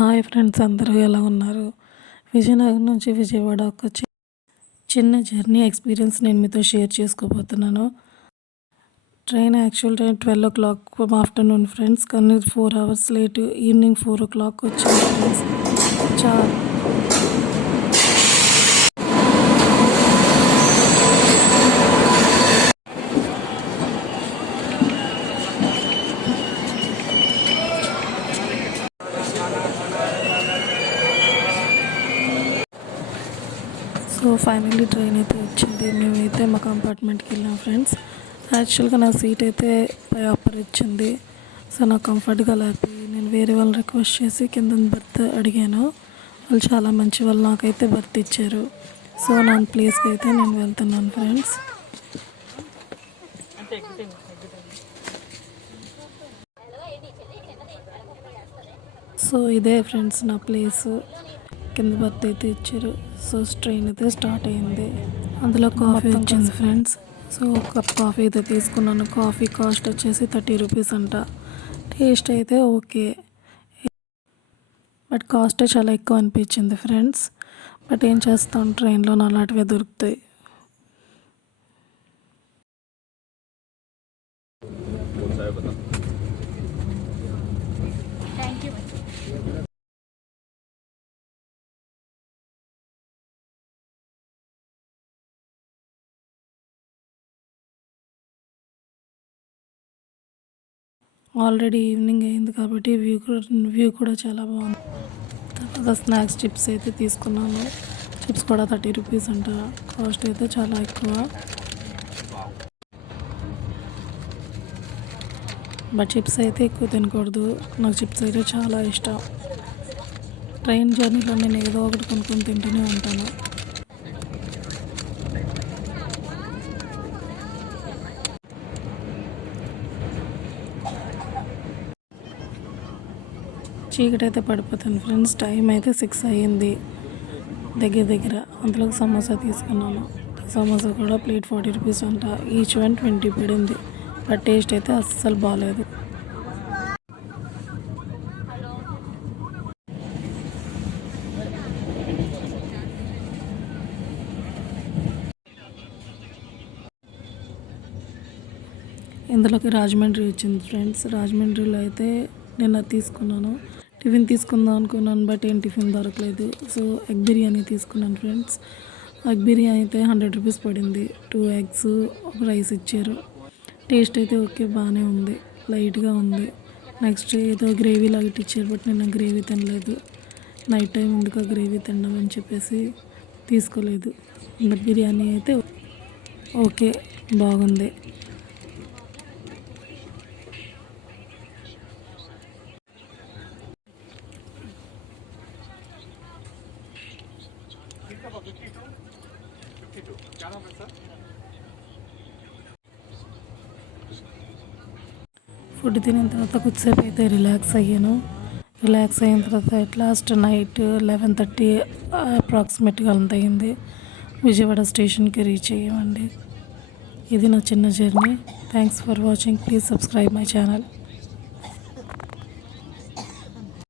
Hi friends, అందరూ ఎలా ఉన్నారు? విజయనగరం నుంచి విజయవాడ ఒక చిన్న జర్నీ ఎక్స్పీరియన్స్ నేను మీతో షేర్ చేసుకోబోతున్నాను. Actual train 12 o'clock afternoon friends, కానీ 4 hours లేట్. ఈవినింగ్ 4 o'clock వచ్చింది ఫ్రెండ్స్. చాలా సో ఫైనల్లీ ట్రైన్ అయితే వచ్చింది. మేమైతే మా కంపార్ట్మెంట్కి వెళ్ళాం ఫ్రెండ్స్. యాక్చువల్గా నా సీట్ అయితే పై అప్పర్ ఇచ్చింది. సో నాకు కంఫర్ట్గా లేకపోయి నేను వేరే వాళ్ళని రిక్వెస్ట్ చేసి కింద బర్త్ అడిగాను. వాళ్ళు చాలా మంచి వాళ్ళు, నాకైతే బర్త్ ఇచ్చారు. సో నా ప్లేస్కి అయితే నేను వెళ్తున్నాను ఫ్రెండ్స్. సో ఇదే ఫ్రెండ్స్ నా ప్లేసు. కింద బర్త్ అయితే ఇచ్చారు. సో ట్రైన్ అయితే స్టార్ట్ అయింది. అందులో కాఫీ వచ్చింది ఫ్రెండ్స్. సో ఒక కప్ కాఫీ అయితే తీసుకున్నాను. కాఫీ కాస్ట్ వచ్చేసి 30 రూపీస్ అంట. టేస్ట్ అయితే ఓకే, బట్ కాస్ట్ చాలా ఎక్కువ అనిపించింది ఫ్రెండ్స్. బట్ ఏం చేస్తాం, ట్రైన్లో అలాంటివే దొరుకుతాయి. ఆల్రెడీ ఈవినింగ్ అయింది కాబట్టి వ్యూ కూడా చాలా బాగుంది. తర్వాత స్నాక్స్ చిప్స్ అయితే తీసుకున్నాను. చిప్స్ కూడా 30 రూపీస్ అంట. కాస్ట్ అయితే చాలా ఎక్కువ, బట్ చిప్స్ అయితే ఎక్కువ తినకూడదు. నాకు చిప్స్ అయితే చాలా ఇష్టం. ట్రైన్ జర్నీలో నేను ఏదో ఒకటి కొనుక్కొని తింటూనే ఉంటాను. చీకటి అయితే పడిపోతుంది ఫ్రెండ్స్. టైం అయితే 6 అయ్యింది దగ్గర. అందులోకి సమోసా తీసుకున్నాను. సమోసా కూడా ప్లేట్ 40 రూపీస్ అంట. ఈచ్ వన్ 20 పడింది. బట్ టేస్ట్ అయితే అస్సలు బాగాలేదు. ఇందులోకి రాజమండ్రి వచ్చింది ఫ్రెండ్స్. రాజమండ్రిలో అయితే నేను అది తీసుకున్నాను. టిఫిన్ తీసుకుందాం అనుకున్నాను, బట్ ఏం టిఫిన్ దొరకలేదు. సో ఎగ్ బిర్యానీ తీసుకున్నాను ఫ్రెండ్స్. ఎగ్ బిర్యానీ అయితే 100 రూపీస్ పడింది. 2 eggs, ఒక రైస్ ఇచ్చారు. టేస్ట్ అయితే ఓకే, బాగానే ఉంది, లైట్గా ఉంది. నెక్స్ట్ ఏదో గ్రేవీ లాగా ఇచ్చారు, బట్ నేను గ్రేవీ తినలేదు. నైట్ టైం ఎందుకు గ్రేవీ తినడం అని చెప్పేసి తీసుకోలేదు. బట్ బిర్యానీ అయితే ఓకే, బాగుంది. ఫుడ్ తినిన తర్వాత కొద్దిసేపు అయితే రిలాక్స్ అయ్యాను. రిలాక్స్ అయిన తర్వాత అట్ లాస్ట్ నైట్ 11:30 అప్రాక్సిమేట్గా అంత అయింది. విజయవాడ స్టేషన్కి రీచ్ అయ్యామండి. ఇది నా చిన్న journey. Thanks for watching. Please subscribe my channel.